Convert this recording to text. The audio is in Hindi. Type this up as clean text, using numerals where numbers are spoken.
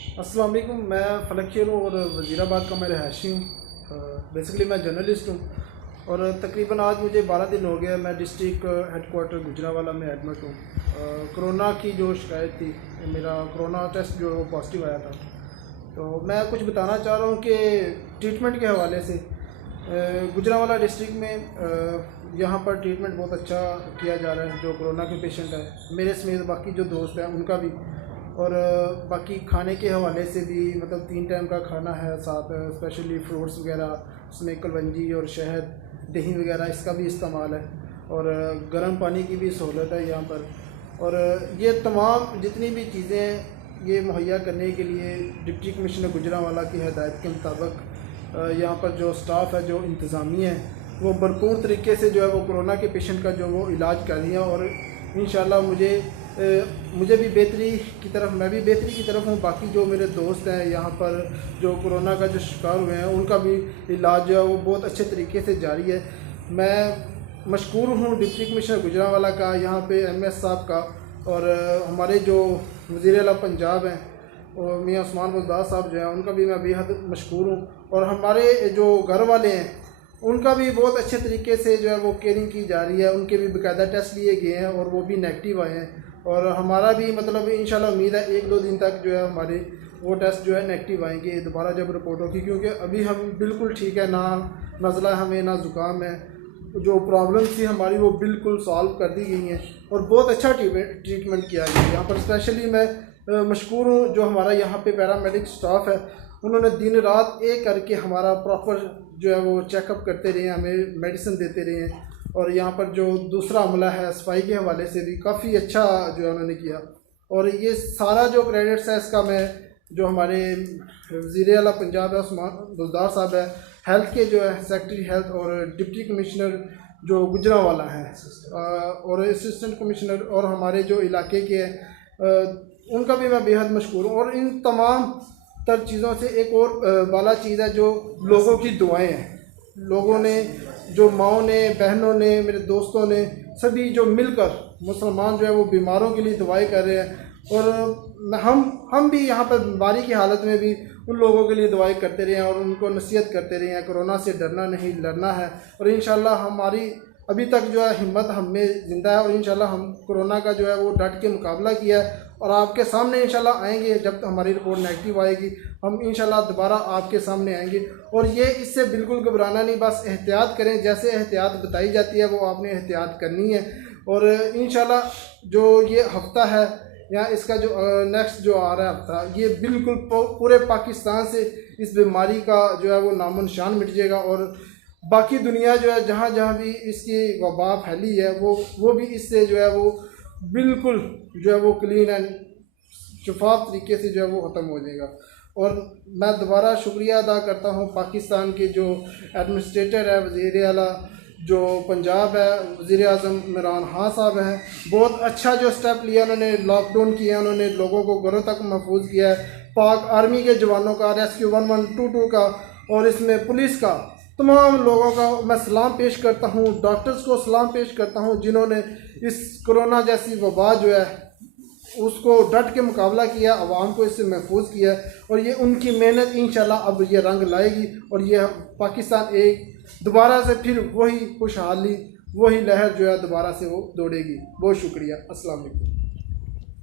अस्सलाम वालेकुम। मैं फ़लक हूँ और वज़ीराबाद का मैं रहायशी हूँ। बेसिकली मैं जर्नलिस्ट हूँ और तकरीबन आज मुझे 12 दिन हो गया मैं डिस्ट्रिक्ट हेडकोार्टर गुजरांवाला में एडमिट हूँ। कोरोना की जो शिकायत थी, मेरा कोरोना टेस्ट जो वो पॉजिटिव आया था। तो मैं कुछ बताना चाह रहा हूँ कि ट्रीटमेंट के हवाले से गुजरांवाला डिस्ट्रिक्ट में यहाँ पर ट्रीटमेंट बहुत अच्छा किया जा रहा है। जो कोरोना के पेशेंट हैं, मेरे समेत बाकी जो दोस्त हैं उनका भी, और बाकी खाने के हवाले से भी मतलब 3 टाइम का खाना है, साथ स्पेशली फ्रूट्स वगैरह, उसमें कलवंजी और शहद, दही वगैरह इसका भी इस्तेमाल है, और गर्म पानी की भी सहूलत है यहाँ पर। और ये तमाम जितनी भी चीज़ें ये मुहैया करने के लिए डिप्टी कमिश्नर गुजरांवाला की हिदायत के मुताबिक यहाँ पर जो स्टाफ है, जो इंतज़ामिया है, वो भरपूर तरीके से जो है वो कोरोना के पेशेंट का जो वो इलाज कर रही हैं। और इंशाल्लाह मुझे भी बेहतरी की तरफ, मैं भी बेहतरी की तरफ हूँ। बाकी जो मेरे दोस्त हैं यहाँ पर जो कोरोना का जो शिकार हुए हैं, उनका भी इलाज जो है वो बहुत अच्छे तरीके से जारी है। मैं मशकूर हूँ डिप्टी कमिश्नर गुजरांवाला का, यहाँ पे MS साहब का, और हमारे जो वज़ीर आला पंजाब हैं और मियाँ उस्मान बुज़दार साहब जो हैं, उनका भी मैं बेहद मशकूर हूँ। और हमारे जो घर वाले हैं उनका भी बहुत अच्छे तरीके से जो है वो केयरिंग की जा रही है। उनके भी बाकायदा टेस्ट लिए गए हैं और वो भी नेगेटिव आए हैं। और हमारा भी मतलब इंशाल्लाह उम्मीद है 1-2 दिन तक जो है हमारे वो टेस्ट जो है नेगेटिव आएंगे दोबारा जब रिपोर्ट होगी, क्योंकि अभी हम बिल्कुल ठीक है, ना नज़ला हमें, ना ज़ुकाम है। जो प्रॉब्लम थी हमारी वो बिल्कुल सॉल्व कर दी गई हैं और बहुत अच्छा ट्रीटमेंट किया गया है यहाँ पर। स्पेशली मैं मशकूर हूँ जो हमारा यहाँ पे पैरामेडिक स्टाफ है, उन्होंने दिन रात एक करके हमारा प्रॉपर जो है वो चेकअप करते रहे हैं, हमें मेडिसिन देते रहे हैं। और यहाँ पर जो दूसरा अमला है सफाई के हवाले से भी काफ़ी अच्छा जो है उन्होंने किया। और ये सारा जो क्रेडिट्स है इसका मैं जो हमारे वज़ीर आला पंजाब है उस्मान बुज़दार साहब है, हेल्थ के जो है सेक्रेटरी हेल्थ, और डिप्टी कमिश्नर जो गुजरांवाला है, और असिस्टेंट कमिश्नर, और हमारे जो इलाके के हैं उनका भी मैं बेहद मशकूर हूँ। और इन तमाम तर चीज़ों से एक और वाला चीज़ है जो लोगों की दुआएं हैं। लोगों ने, जो माओं ने, बहनों ने, मेरे दोस्तों ने, सभी जो मिलकर मुसलमान जो है वो बीमारों के लिए दुआएं कर रहे हैं। और हम भी यहाँ पर बीमारी की हालत में भी उन लोगों के लिए दुआएं करते रहे हैं और उनको नसीहत करते रहे हैं, कोरोना से डरना नहीं, लड़ना है। और इंशाल्लाह हमारी अभी तक जो है हिम्मत हमें ज़िंदा है, और इंशाल्लाह हम कोरोना का जो है वो डट के मुकाबला किया है। और आपके सामने इंशाल्लाह आएंगे, जब हमारी रिपोर्ट नेगेटिव आएगी हम इंशाल्लाह दोबारा आपके सामने आएंगे। और ये इससे बिल्कुल घबराना नहीं, बस एहतियात करें, जैसे एहतियात बताई जाती है वो आपने एहतियात करनी है। और इंशाल्लाह जो ये हफ्ता है या इसका जो नेक्स्ट जो आ रहा है हफ्ता, ये बिल्कुल पूरे पाकिस्तान से इस बीमारी का जो है वो नामो निशान मिट जाएगा। और बाकी दुनिया जो है जहाँ जहाँ भी इसकी वबा फैली है वो भी इससे जो है वो बिल्कुल जो है वो क्लीन एंड शफाफ तरीके से जो है वो ख़त्म हो जाएगा। और मैं दोबारा शुक्रिया अदा करता हूँ पाकिस्तान के जो एडमिनिस्ट्रेटर है, वज़ीर आला जो पंजाब है, वज़ीर आज़म इमरान खान साहब हैं, बहुत अच्छा जो स्टेप लिया उन्होंने, लॉकडाउन किया उन्होंने, लोगों को घरों तक महफूज किया है। पाक आर्मी के जवानों का, रेस्क्यू 1122 का, और इसमें पुलिस का, तमाम लोगों का मैं सलाम पेश करता हूँ। डॉक्टर्स को सलाम पेश करता हूँ जिन्होंने इस कोरोना जैसी वबा जो है उसको डट के मुकाबला किया, आवाम को इससे महफूज किया। और ये उनकी मेहनत इंशाल्लाह अब ये रंग लाएगी और ये पाकिस्तान एक दोबारा से फिर वही खुशहाली, वही लहर जो है दोबारा से वो दौड़ेगी। बहुत शुक्रिया। अस्सलाम वालेकुम।